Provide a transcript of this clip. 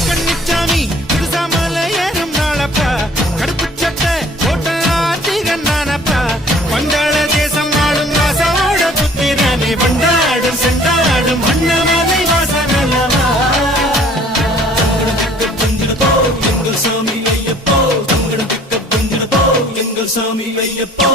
கன்னிச்சாமி புதுசா மலை ஏறும் நாளப்பா கருப்பு சட்டை போட்ட ஆத்திகன் நானப்பா வங்காள தேசம் ஆடும் வாசோட புத்திரனே வண்டாடும் செண்டாடும் அண்ணாமலை வாசனல்லவா சாமி ஐயப்போ எங்கள் சாமி ஐயப்போ